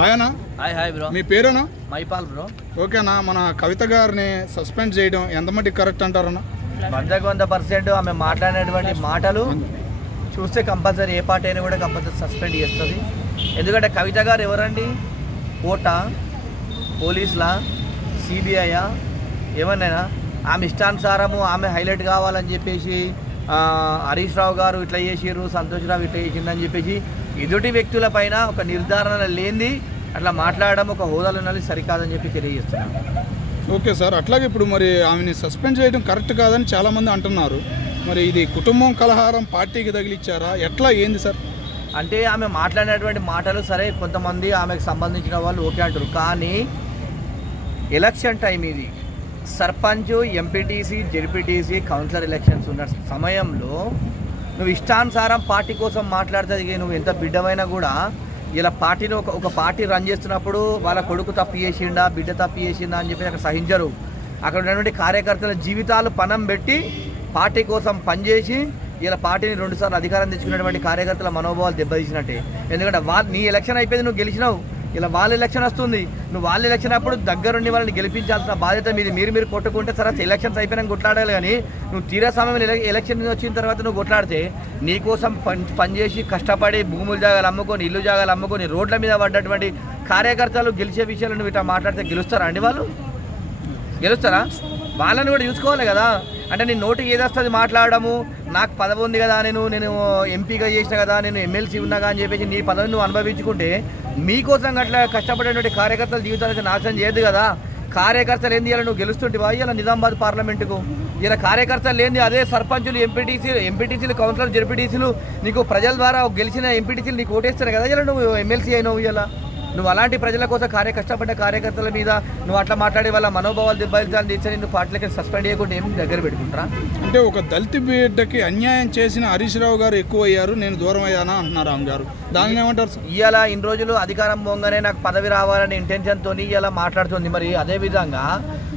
హాయనా? Hi hi bro. మీ పేరేనా? Maipal bro. ఓకేనా? మన కవిత గారిని సస్పెండ్ చేయడం ఎంతమంది కరెక్ట్ అంటారన్నా? 100% ఆమె మాట్లాడినటువంటి మాటలు చూస్తే కంపల్సరీ ఏ పార్టీ అయినా కూడా కంపల్సరీ సస్పెండ్ చేస్తుంది. ఎందుకంటే కవిత గారు ఎవరండి? కోర్టా, పోలీసులా, సిబిఐయా, ఏమన్నా ఆమె ఇష్టానుసారము ఆమె హైలైట్ కావాలని చెప్పేసి హరీష్ రావు గారు ఇట్లా చేసిర్రు, సంతోష్ రావు ఇట్లా చేసిందని చెప్పేసి ఎదుటి వ్యక్తుల పైన ఒక నిర్ధారణ లేనిది అట్లా మాట్లాడడం ఒక హోదాలో ఉన్నది సరికాదని చెప్పి తెలియజేస్తున్నాను. ఓకే సార్, అట్లాగే ఇప్పుడు మరి ఆమెని సస్పెండ్ చేయడం కరెక్ట్ కాదని చాలామంది అంటున్నారు. మరి ఇది కుటుంబం కలహారం పార్టీకి తగిలిచ్చారా, ఎట్లా ఏంది సార్? అంటే ఆమె మాట్లాడినటువంటి మాటలు సరే, కొంతమంది ఆమెకు సంబంధించిన వాళ్ళు ఓకే అంటారు, కానీ ఎలక్షన్ టైం ఇది, sarpanch, MPTC, ZPTC, councillor elections ఉన్న సమయంలో నువ్వు ఇష్టానుసారం పార్టీ కోసం మాట్లాడితే నువ్వు ఎంత బిడ్డమైనా కూడా ఇలా పార్టీని ఒక పార్టీ రన్ చేస్తున్నప్పుడు వాళ్ళ కొడుకు తప్పు చేసిండా, బిడ్డ తప్పు చేసిందా అని చెప్పి అక్కడ సహించరు. అక్కడ ఉన్నటువంటి కార్యకర్తల జీవితాలు పణం పెట్టి పార్టీ కోసం పనిచేసి ఇలా పార్టీని 2 సార్లు అధికారం తెచ్చుకున్నటువంటి కార్యకర్తల మనోభావాలు దెబ్బతీసినట్టే. ఎందుకంటే నీ ఎలక్షన్ అయిపోయింది, నువ్వు గెలిచినావు, ఇలా వాళ్ళ ఎలక్షన్ వస్తుంది, నువ్వు వాళ్ళ ఎలక్షన్ అప్పుడు దగ్గరుండి వాళ్ళని గెలిపించాల్సిన బాధ్యత మీది. మీరు కొట్టుకుంటే సరే ఎలక్షన్స్ అయిపోయినాక కొట్లాడాలి, కానీ నువ్వు తీరా సమయంలో ఎలక్షన్ వచ్చిన తర్వాత నువ్వు కొట్లాడితే నీకోసం పనిచేసి కష్టపడి భూములు జాగాలు అమ్ముకొని, ఇల్లు జాగాలు అమ్ముకొని రోడ్ల మీద పడ్డటువంటి కార్యకర్తలు గెలిచే విషయాలు నువ్వు ఇట్లా మాట్లాడితే గెలుస్తారా అండి? వాళ్ళు గెలుస్తారా? వాళ్ళని కూడా చూసుకోవాలి కదా. అంటే నీ నోటికి ఏదొస్తుంది మాట్లాడము, నాకు పదవి ఉంది కదా, నేను ఎంపీగా చేసిన కదా, నేను ఎమ్మెల్సీ ఉన్నాగా అని చెప్పేసి నీ పదవిని నువ్వు అనుభవించుకుంటే మీకోసం అట్లా కష్టపడేటువంటి కార్యకర్తల జీవితాలకు నాశనం చేయదు కదా. కార్యకర్తలు ఏంది ఇలా నువ్వు గెలుస్తుంటివా ఇలా నిజామాబాద్ పార్లమెంటుకు? ఇలా కార్యకర్తలు ఏంది అదే సర్పంచులు, ఎంపీటీసీలు, కౌన్సిలర్, జెడ్పీటీసీలు నీకు ప్రజల ద్వారా గెలిచిన ఎంపీటీసీలు నీకు ఓటేస్తారు కదా, ఇలా నువ్వు ఎమ్మెల్సీ అయినావు. ఇలా నువ్వు అలాంటి ప్రజల కోసం కష్టపడ్డ కార్యకర్తల మీద నువ్వు అట్లా మాట్లాడే వాళ్ళ మనోభావాలు దెబ్బతిని తెచ్చి నువ్వు పార్టీలకి సస్పెండ్ చేయకుండా ఏం దగ్గర పెట్టుకుంటారా? అంటే ఒక దళిత బిడ్డకి అన్యాయం చేసిన హరీష్ రావు గారు ఎక్కువ అయ్యారు, నేను దూరం అయ్యానా అంటున్నారు ఆమె గారు. దాన్ని ఏమంటారు? ఇవాళ ఇన్ని రోజులు అధికారం పోగానే నాకు పదవి రావాలనే ఇంటెన్షన్తో ఇలా మాట్లాడుతుంది. మరి అదేవిధంగా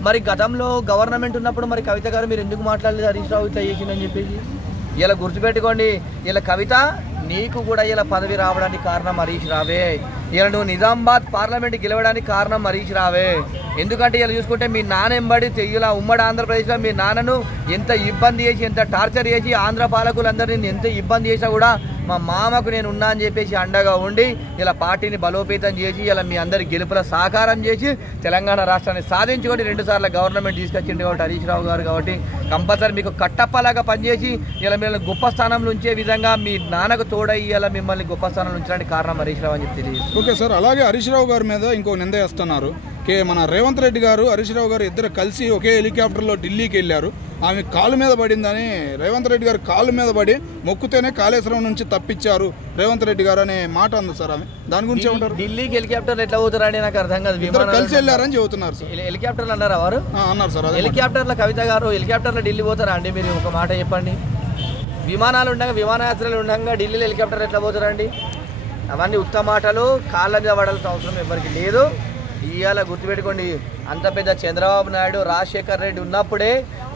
మరి గతంలో గవర్నమెంట్ ఉన్నప్పుడు మరి కవిత గారు మీరు ఎందుకు మాట్లాడలేదు హరీష్ రావు ఇట్లా చేసిందని చెప్పేసి? ఇలా గుర్తుపెట్టుకోండి, ఇలా కవిత నీకు కూడా ఇలా పదవి రావడానికి కారణం హరీష్ రావే. ఇలా నువ్వు నిజామాబాద్ పార్లమెంట్ గెలవడానికి కారణం హరీష్ రావే. ఎందుకంటే ఇలా చూసుకుంటే మీ నాన్న ఎంబడి ఇలా ఉమ్మడి ఆంధ్రప్రదేశ్లో మీ నాన్నను ఎంత ఇబ్బంది చేసి, ఎంత టార్చర్ చేసి, ఆంధ్ర పాలకులందరినీ ఎంత ఇబ్బంది చేసినా కూడా మా మామకు నేను ఉన్నా అని చెప్పేసి అండగా ఉండి ఇలా పార్టీని బలోపేతం చేసి ఇలా మీ అందరి గెలుపుల సహకారం చేసి తెలంగాణ రాష్ట్రాన్ని సాధించుకొని 2 సార్లు గవర్నమెంట్ తీసుకొచ్చింది కాబట్టి హరీష్ రావు గారు. కాబట్టి కంపల్సరీ మీకు కట్టప్పలాగా పనిచేసి ఇలా మిమ్మల్ని గొప్ప స్థానంలో ఉంచే విధంగా మీ నాన్నకు తోడయ్యి ఇలా మిమ్మల్ని గొప్ప స్థానంలో ఉంచడానికి కారణం హరీష్ రావు అని చెప్పి తెలియదు. ఓకే సార్, అలాగే హరీష్ రావు గారి మీద ఇంకో నింద వేస్తున్నారు. మన రేవంత్ రెడ్డి గారు, హరీష్ రావు గారు ఇద్దరు కలిసి ఒకే హెలికాప్టర్లో ఢిల్లీకి వెళ్ళారు. ఆమె కాలు మీద పడిందని రేవంత్ రెడ్డి గారు కాలు మీద పడి మొక్కుతేనే కాళేశ్వరం నుంచి తప్పించారు రేవంత్ రెడ్డి గారు అనే మాట ఉంది సార్. ఆమె దాని గురించి ఏమంటారు? ఢిల్లీకి హెలికాప్టర్లు ఎట్లా పోతారని నాకు అర్థం కాదు. కలిసి వెళ్ళారని చెబుతున్నారు సార్. హెలికాప్టర్లు అన్నారా వారు? అన్నారు సార్. హెలికాప్టర్ల కవిత గారు హెలికాప్టర్లో ఢిల్లీ పోతారా అండి? మీరు ఒక మాట చెప్పండి. విమానాలు ఉండగా, విమానాశ్రయాలు ఉండగా ఢిల్లీలో హెలికాప్టర్ ఎట్లా పోతారండి? అవన్నీ ఉత్తమ మాటలు, కాళ్ళ మీద పడాల్సిన అవసరం ఎవరికి లేదు. ఇవాళ గుర్తుపెట్టుకోండి, అంత పెద్ద చంద్రబాబు నాయుడు, రాజశేఖర్ రెడ్డి ఉన్నప్పుడే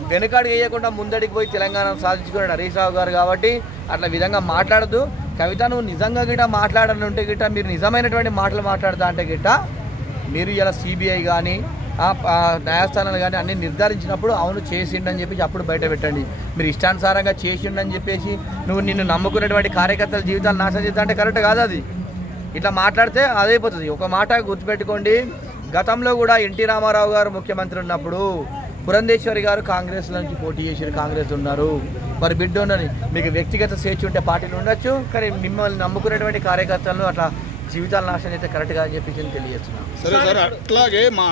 వెనుకాడికి వేయకుండా ముందడికి పోయి తెలంగాణను సాధించుకున్నాడు హరీష్ రావు గారు. కాబట్టి అట్లా విధంగా మాట్లాడద్దు. కవిత నువ్వు నిజంగా గిట్ట మాట్లాడాలంటే గిట్ట, మీరు నిజమైనటువంటి మాటలు మాట్లాడతా అంటే గిట్ట మీరు ఇలా సిబిఐ కానీ న్యాయస్థానాలు కానీ అన్ని నిర్ధారించినప్పుడు అవును చేసిండని చెప్పేసి అప్పుడు బయట పెట్టండి. మీరు ఇష్టానుసారంగా చేసిండని చెప్పేసి నిన్ను నమ్ముకున్నటువంటి కార్యకర్తల జీవితాలు నాశనం చేస్తా అంటే కరెక్ట్ కాదు. అది ఇట్లా మాట్లాడితే అదైపోతుంది. ఒక మాట గుర్తుపెట్టుకోండి, గతంలో కూడా ఎన్టీ రామారావు గారు ముఖ్యమంత్రి ఉన్నప్పుడు పురంధేశ్వరి గారు కాంగ్రెస్ నుంచి పోటీ చేసి కాంగ్రెస్ ఉన్నారు. మరి బిడ్డ ఉన్నది, మీకు వ్యక్తిగత స్వేచ్ఛ ఉంటే పార్టీలు ఉండొచ్చు, కానీ మిమ్మల్ని నమ్ముకునేటువంటి కార్యకర్తలను అట్లా జీవితాలు నాశనం అయితే కరెక్ట్ గా అని చెప్పేసి తెలియజేస్తున్నాను. సరే సార్, అట్లాగే మా